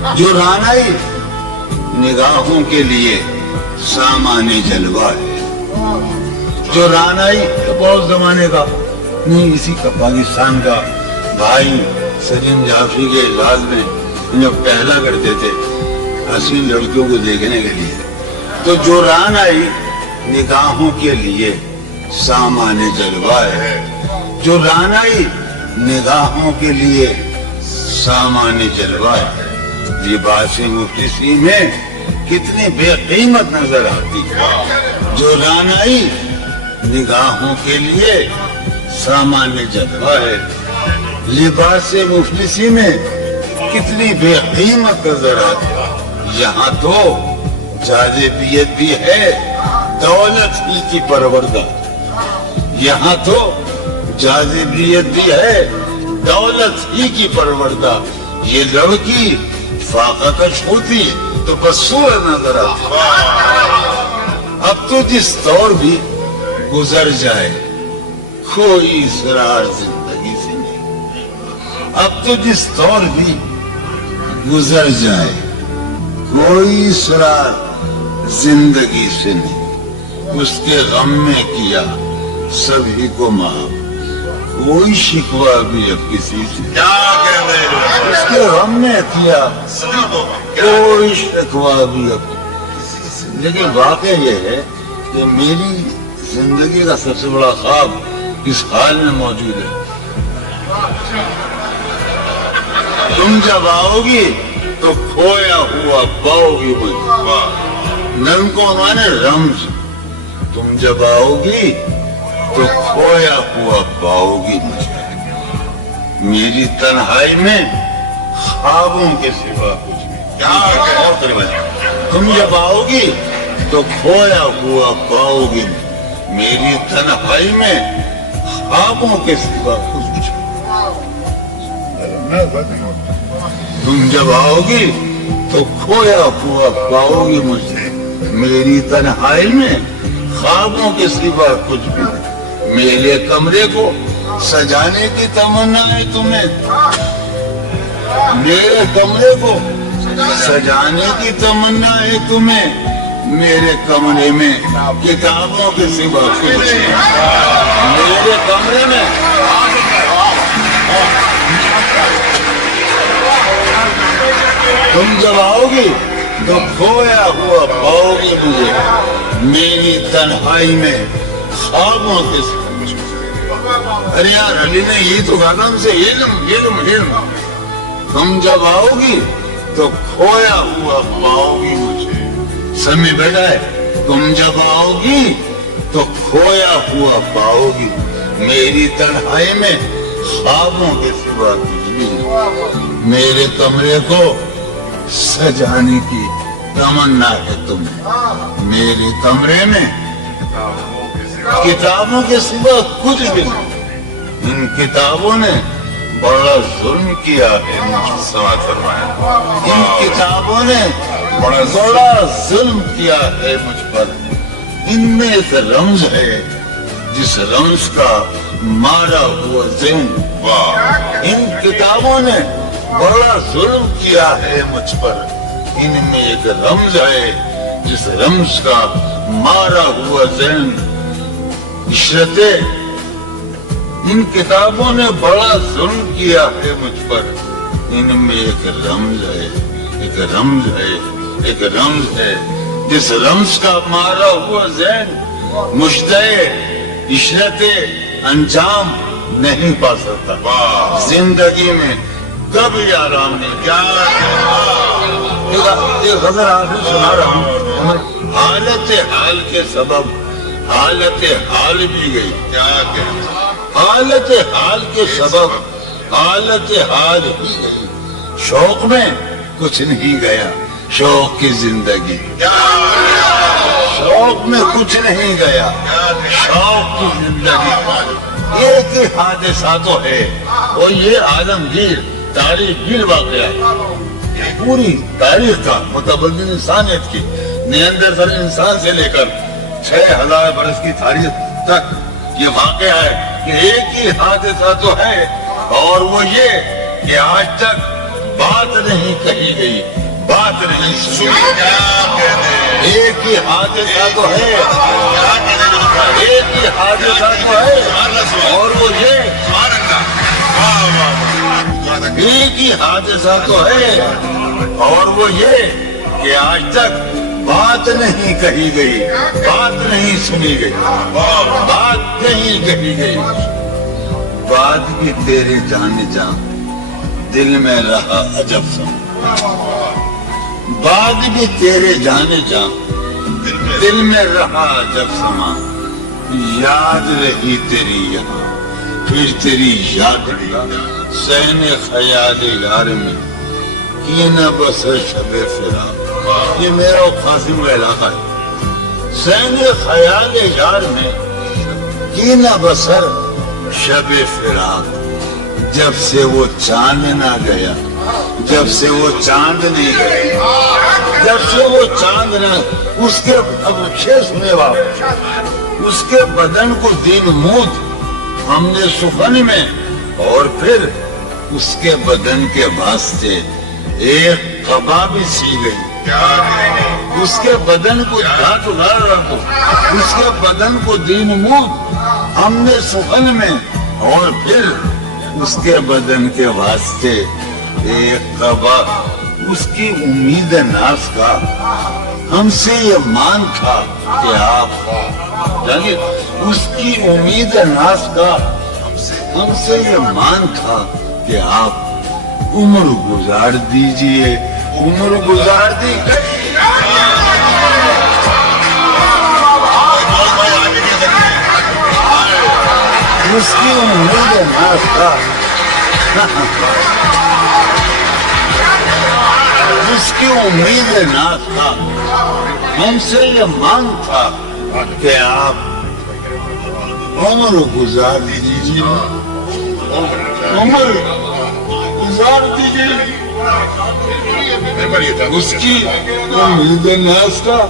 جو رانائی نگاہوں کے لیے سامان جلوہ ہے. جو رانائی بہت زمانے کا نہیں، اسی کا پاکستان کا بھائی سلیم جعفری کے اجلاس میں جب پہلا کرتے تھے حسین لڑکیوں کو دیکھنے کے لیے، تو جو رانائی نگاہوں کے لیے سامان جلوہ ہے. جو رانائی نگاہوں کے لیے سامان جلوہ ہے. لباس مفلسی میں کتنی بے قیمت نظر آتی ہے. جو رانائی نگاہوں کے لیے سامان جلوہ ہے. لباس مفلسی میں کتنی بے قیمت نظر آتی ہے. یہاں تو جاذبیت بھی ہے دولت ہی کی پروردہ. یہاں تو جاذبیت بھی ہے دولت ہی کی پروردہ. یہ لڑکی فاقہ کش ہوتی تو بس صورت نظر آتی. اب تو جس دور بھی گزر جائے کوئی اسرار زندگی سے نہیں. اب تو جس دور بھی گزر جائے کوئی اسرار زندگی سے نہیں. اس کے غم میں کیا سبھی کو معاف، کوئی شکوہ بھی اب کسی سے. اس کے غم میں کیا کوئی شکوہ بھی اب کسی سے. لیکن واقع یہ ہے کہ میری زندگی کا سب سے بڑا خواب اس حال میں موجود ہے. تم جب آؤ گی تو کھویا ہوا پاؤ گی مجھے. نم کو مانے رمز. تم جب آؤ گی تو کھویا ہوا پاؤ گی مجھے. میری تنہائی میں خوابوں کے سوا کچھ نہیں. تم جب آؤ گی تو کھویا ہوا پاؤ گی. میری تنہائی میں خوابوں کے سوا کچھ نہیں. تم جب آؤ گی تو کھویا ہوا پاؤ گی مجھے. میری تنہائی میں خوابوں کے سوا کچھ بھی نہیں. میرے کمرے کو سجانے کی تمنا ہے تمہیں. میرے کمرے کو سجانے کی تمنا ہے تمہیں. میرے کمرے میں کتابوں کے سوا کچھ نہیں. میرے کمرے میں تم جب آؤ گی تو کھویا ہوا پاؤ گی مجھے. میری تنہائی میں خوابوں کے سوا. ارے یار علی نے یہ تو کہا ہم سے علم. تم جب آؤ گی تو کھویا ہوا پاؤ گی مجھے. سمے بیٹھا ہے. تم جب آؤ گی تو کھویا ہوا پاؤ گی. میری تنہائی میں خوابوں کے سوا کچھ بھی نہیں. میرے کمرے کو سجانے کی تمنا ہے تمہیں. میرے کمرے میں کتابوں کے سوا کچھ بھی نہیں. ان کتابوں نے بڑا ظلم کیا ہے مجھ سماعت فرمایا. ان کتابوں نے بڑا ظلم کیا ہے مجھ پر. ان میں ایک رمز ہے جس رمز کا مارا ہوا ذہن. ان کتابوں نے بڑا ظلم کیا ہے مجھ پر. ان میں ایک رمز ہے جس رمز کا مارا ہوا ذہن. عشرتیں ان کتابوں نے بڑا ظلم کیا ہے مجھ پر. ان میں ایک رمز ہے ایک رمز ہے جس رمز کا مارا ہوا ذہن مشتاق عشرتیں انجام نہیں پا سکتا. زندگی میں کبھی آرام نہیں. کیا ایک غزل آخر سنا رہا ہوں. حالت حال کے سبب حالت حال بھی گئی. کیا حالت حال کے سبب حالت حال ہی گئی. شوق میں کچھ نہیں گیا شوق کی زندگی. شوق میں کچھ نہیں گیا شوق کی زندگی. ایک ہی حادثہ تو ہے اور یہ عالمگیر تاریخ گیر واقعہ. پوری تاریخ کا متبدل انسانیت کی نیاندرتال انسان سے لے کر 6000 برس کی تاریخ تک یہ واقعہ ہے کہ ایک ہی حادثہ تو ہے اور وہ یہ کہ آج تک بات نہیں کہی گئی، بات نہیں سنی گئی۔ ایک ہی حادثہ تو ہے، ایک ہی حادثہ تو ہے، اور وہ یہ ایک ہی حادثہ تو ہے، اور وہ یہ کہ آج تک بات نہیں کہی گئی، بات نہیں سنی گئی، بات نہیں کہی گئی۔ بات بھی تیرے جان جا دل میں رہا عجب سا، بات بھی تیرے جان جا دل میں رہا عجب سما۔ یاد رہی تیری یہاں پھر تیری یاد سین خیال یار میں کی نہ بسر شب فراق۔ یہ میرا قاسم کا علاقہ ہے۔ سین خیال یار میں کی نہ بسر شب فراق۔ جب سے وہ چاند نہ گیا، جب سے وہ چاند نہیں گیا، جب سے وہ چاند نہ، اس کے اب شعر سنے باپ، اس کے بدن کو دین مود ہم نے سخن میں، اور پھر اس کے بدن کے واسطے ایک قبا بھی سی گئی۔ اس کے بدن کو اس کے بدن کو دین مود ہم نے سخن میں، اور پھر اس کے بدن کے واسطے ایک قبا۔ اس کی امید ناز کا ہم سے یہ مان تھا کہ آپ جانیے، اس کی امید ناز کا ہم سے یہ مان تھا کہ آپ عمر گزار دیجئے، عمر گزار دیجئے۔ اس کی امید ناز کا اس کی امید ناز کا ہم سے یہ مان تھا کہ آپ عمر گزار دیجیے، عمر گزار دیجیے۔ اس کی امید ناز کا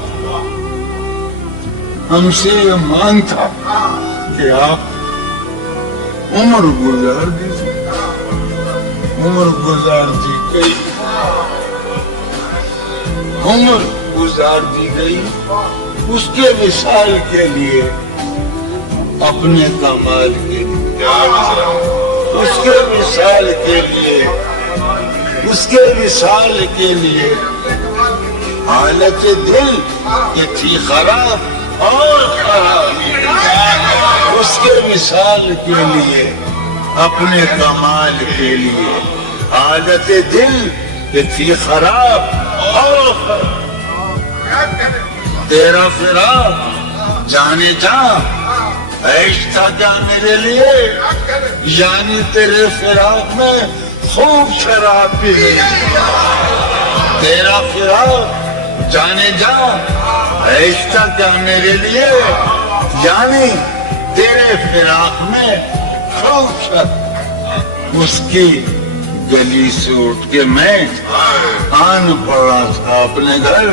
ہم سے یہ مان تھا کہ آپ عمر گزار دیجیے، عمر گزار دی گئی، عمر گزار دی گئی اس کے وصال کے لیے، اپنے کمال کے لیے، اس کے وصال کے لیے، اس کے وصال کے لیے۔ حالت دل یہ تھی خراب اور خراب، اس کے وصال کے لیے، اپنے کمال کے لیے۔ حالت دل یہ تھی خراب اور خراب۔ تیرا فراق جانے جا عیش تھا کیا میرے لیے، یعنی تیرے فراق میں خوب شراب پی لی۔ تیرا فراق جانے جا عیش تھا کیا میرے لیے، یعنی تیرے فراق میں خوب شراب۔ اس کی گلی سے اٹھ کے میں آن پڑا تھا اپنے گھر،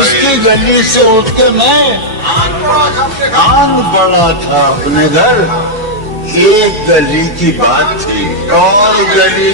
اس کی گلی سے اٹھ کے میں آن پڑا تھا اپنے گھر۔ ایک گلی کی بات تھی اور گلی